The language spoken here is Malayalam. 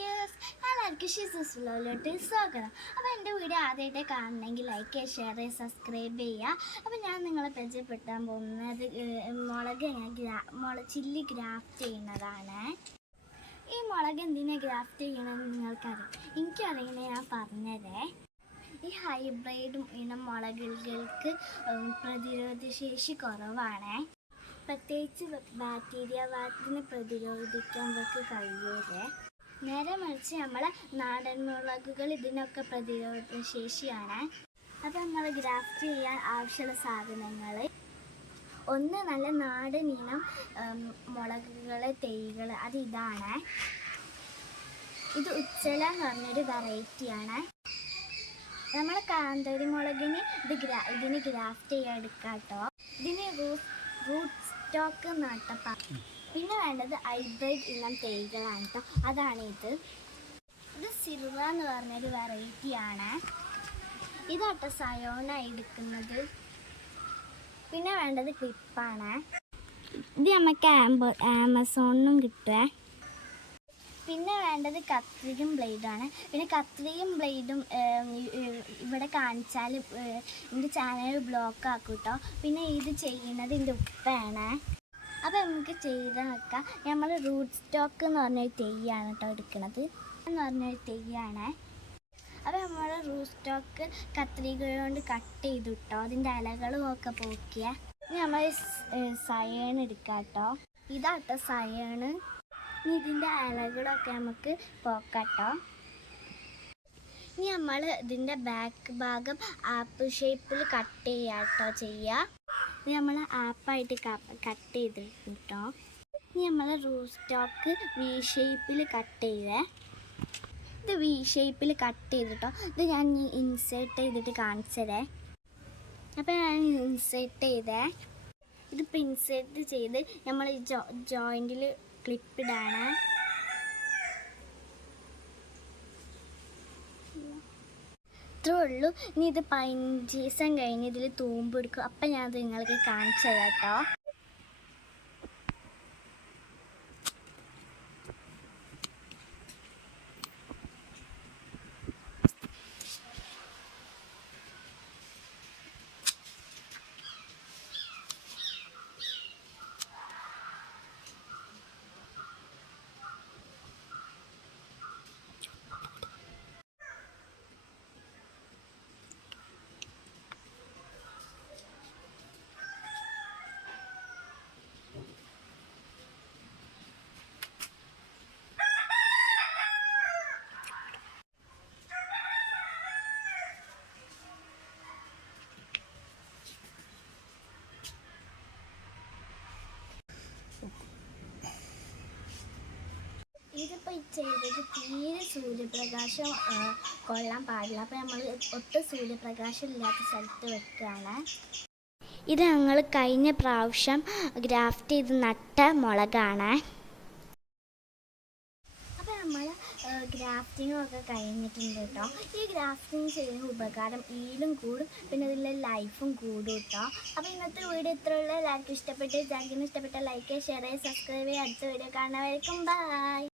ഡിയേഴ്സ്, എല്ലാവർക്കും ഷിസൂസ് വ്ലോഗിലോട്ട് സ്വാഗതം. അപ്പോൾ എൻ്റെ വീഡിയോ ആദ്യമായിട്ട് കാണണമെങ്കിൽ ലൈക്ക് ചെയ്യുക, ഷെയർ ചെയ്യുക, സബ്സ്ക്രൈബ് ചെയ്യുക. അപ്പോൾ ഞാൻ നിങ്ങളെ പരിചയപ്പെടുത്താൻ പോകുന്നത് മുളക് ചില്ലി ഗ്രാഫ്റ്റ് ചെയ്യുന്നതാണ്. ഈ മുളക് എന്തിനാണ് ഗ്രാഫ്റ്റ് ചെയ്യണമെന്ന് നിങ്ങൾക്കറിയാം? എനിക്കറിയണേ ഞാൻ പറഞ്ഞതേ. ഈ ഹൈബ്രിഡ് ഇനം മുളകുകൾക്ക് പ്രതിരോധശേഷി കുറവാണ്. പ്രത്യേകിച്ച് ബാക്ടീരിയ വാട്ടിനെ പ്രതിരോധിക്കാൻ അവർക്ക് കഴിയൂലേ. നേരെ മറിച്ച് നമ്മളെ നാടൻ മുളകുകൾ ഇതിനൊക്കെ പ്രതിരോധശേഷിയാണ്. അപ്പോൾ നമ്മൾ ഗ്രാഫ്റ്റ് ചെയ്യാൻ ആവശ്യമുള്ള സാധനങ്ങൾ: ഒന്ന്, നല്ല നാടൻ ഇനം മുളകുകളെ തൈകൾ. അത് ഇതാണ്. ഇത് ഉച്ചല എന്ന് പറഞ്ഞൊരു വെറൈറ്റിയാണ്. നമ്മൾ കാന്താരി മുളകിന് ഇതിന് ഗ്രാഫ്റ്റ് ചെയ്യാൻ എടുക്കാം കേട്ടോ. ഇതിന് റൂട്ട് സ്റ്റോക്ക് നട്ടപ്പ. പിന്നെ വേണ്ടത് ഹൈബ്രിഡ് ഇനം തൈകളാണ് കേട്ടോ. അതാണ് ഇത് സിൽവ എന്ന് പറഞ്ഞൊരു വെറൈറ്റിയാണ്. ഇതാട്ടോ സയോണായി എടുക്കുന്നത്. പിന്നെ വേണ്ടത് ക്ലിപ്പാണ്. ഇത് നമുക്ക് ആമസോണിനും കിട്ടുക. പിന്നെ വേണ്ടത് കത്രികയും ബ്ലേഡാണ്. പിന്നെ കത്രികയും ബ്ലേഡും ഇവിടെ കാണിച്ചാൽ എൻ്റെ ചാനൽ ബ്ലോക്ക് ആക്കും കേട്ടോ. പിന്നെ ഇത് ചെയ്യുന്നത് എൻ്റെ ഉപ്പയാണ്. അപ്പോൾ നമുക്ക് ചെയ്ത് നോക്കാം. നമ്മൾ റൂട്ട് സ്റ്റോക്ക് എന്ന് പറഞ്ഞൊരു തെയ്യാണ് കേട്ടോ എടുക്കുന്നത്. എന്ന് പറഞ്ഞൊരു തെയ്യാണ്. അപ്പോൾ നമ്മൾ റൂട്ട് സ്റ്റോക്ക് കത്രിക കൊണ്ട് കട്ട് ചെയ്തു കേട്ടോ. അതിൻ്റെ ഇലകളും ഒക്കെ പോക്കിയ. ഇനി നമ്മൾ സയേൺ എടുക്കാം കേട്ടോ. ഇതാട്ടോ സയേണ്. ഇനി ഇതിൻ്റെ ഇലകളൊക്കെ നമുക്ക് പോക്കാട്ടോ. ഇനി നമ്മൾ ഇതിൻ്റെ ബാക്ക് ഭാഗം ആപ്പിൾ ഷേപ്പിൽ കട്ട് ചെയ്യാം കേട്ടോ ചെയ്യുക. ഇത് നമ്മൾ ആപ്പായിട്ട് കട്ട് ചെയ്തിട്ട് കേട്ടോ. ഇനി നമ്മൾ റൂട്ട് സ്റ്റോക്ക് വി ഷേപ്പിൽ കട്ട് ചെയ്തേ. ഇത് വി ഷേപ്പിൽ കട്ട് ചെയ്തിട്ടോ. ഇത് ഞാൻ ഇൻസേർട്ട് ചെയ്തിട്ട് കാണിച്ചതേ. അപ്പോൾ ഞാൻ ഇൻസേർട്ട് ചെയ്തേ. ഇതിപ്പോൾ ഇൻസേർട്ട് ചെയ്ത് നമ്മൾ ജോയിൻറ്റിൽ ക്ലിപ്പിടാണ്. ഇത്രേ ഉള്ളൂ. ഇനി ഇത് 15 ദിവസം കഴിഞ്ഞ് ഇതിൽ തൂമ്പെടുക്കും. അപ്പം ഞാനത് നിങ്ങൾക്ക് കാണിച്ചത് കേട്ടോ. ഇതിപ്പോൾ ചെയ്തത് തീരെ സൂര്യപ്രകാശം കൊള്ളാൻ പാടില്ല. അപ്പോൾ നമ്മൾ ഒട്ടും സൂര്യപ്രകാശം ഇല്ലാത്ത സ്ഥലത്ത് വെക്കുകയാണ്. ഇത് ഞങ്ങൾ കഴിഞ്ഞ പ്രാവശ്യം ഗ്രാഫ്റ്റ് ചെയ്ത് നട്ട മുളകാണ്. അപ്പോൾ നമ്മൾ ഗ്രാഫ്റ്റിങ്ങും ഒക്കെ കഴിഞ്ഞിട്ടുണ്ട് കേട്ടോ. ഈ ഗ്രാഫ്റ്റിങ് ചെയ്യുന്ന ഉപകാരം ഈലും കൂടും, പിന്നെ ഇതിലെ ലൈഫും കൂടും കേട്ടോ. അപ്പോൾ ഇന്നത്തെ വീഡിയോ ഇത്രയുള്ള. എല്ലാവർക്കും ഇഷ്ടപ്പെട്ട് ലൈക്ക് ചെയ്യുക, ഷെയർ ചെയ്യുക, സബ്സ്ക്രൈബ് ചെയ്യുക. അടുത്ത വീഡിയോ കാണുന്നവരേക്കും ബൈ.